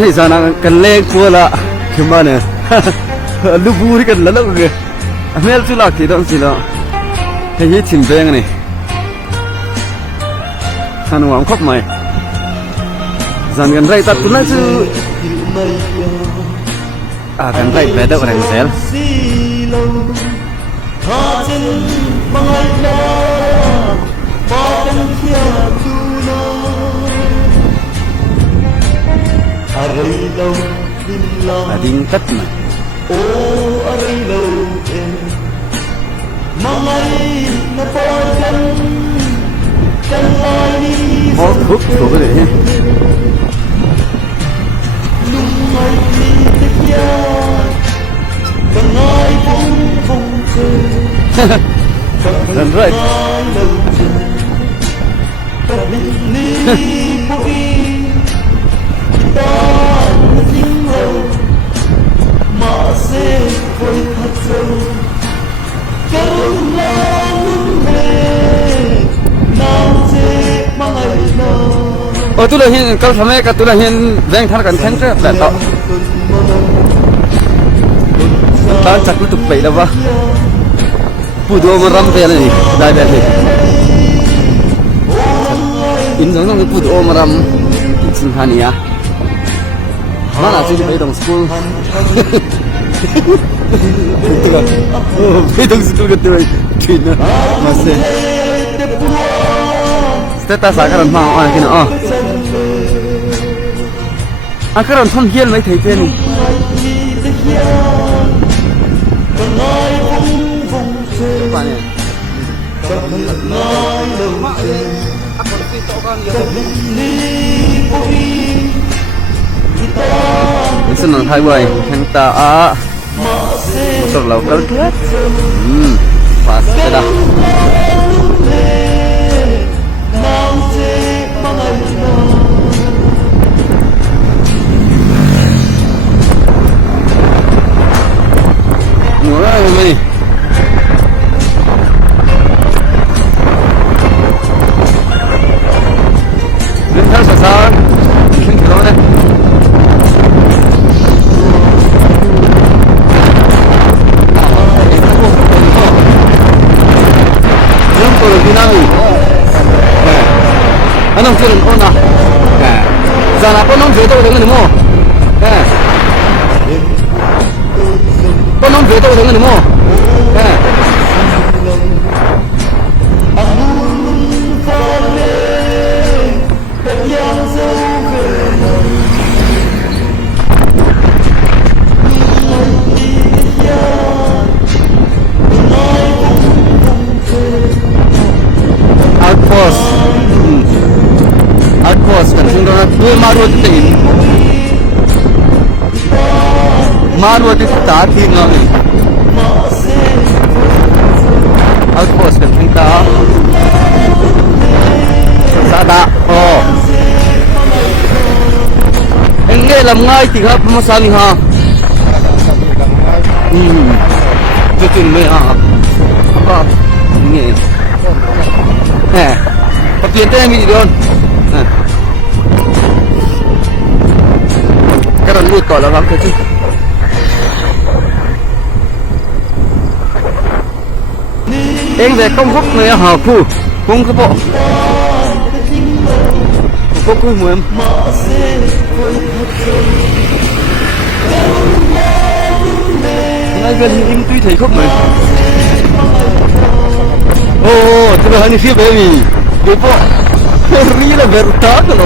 ให้สานังกันเล็กตัวละขึ้นมาเนี่ยลูกบูริกันแล้วก็เมื่อจุลักที่ต้องสิละให้ยิ่งชิมเบงนี่ขนมครบไหมสันกันไรตัดตุนจูกันไรแบบเดิมอะไรเซลดิ้งตัดไหมโอ้อะไรเราเองมาไม่มาปล่อยกันลอยนี้โอ้ทุกตัวเลยลุงไม่มีตะเกียบก็น้อยคงเจอนั่นเลยกับนี้พวกอีตอนทิ้งเรามาเสียคนขัดเจอกันแล้วเมื่อน้ำเจ็บมาเลยน้อตุลาหินก็ทำให้กับตุลาหินแรงทานกันแข็งแกร่งแต่ต่อตอนจักรตุกไปแล้ววะพูดว่ามันรำไปเลยได้แบบนี้อินทร์ต้องพูดว่ามันรำสิงหานีอ่ะมาหน้าที่ไปตรงสกูลไปตรงสกูลกันด้วยทีน่ะมาเซ่สเตตัสอาการมันมาอ่ะกินอ่ะอาการมันทนเฮียนไม่ถึงเท่านี้ป่ะเนี่ยsenang hai boy yang tak motor lokal pas dah murah ini bentar sasaran mungkin kalau deh anh chưa được ôn à giờ là con nông về tôi thấy người mua con nông về tôi thấy người mua outpost kan sehingga dua maruat itu tak tinggal ni outpost kan sehingga sada oh enggak lam ngai tiga pemesan ni ha betul ni ha apa ni pakai ni video cái đòn lùi cỏ là lắm thế chứ em về công hốc này hở phù không cái bộ có cùi mùi em ngay gần em tuy thấy khóc này oh tôi nói như phía baby cái bộ ri là verdad no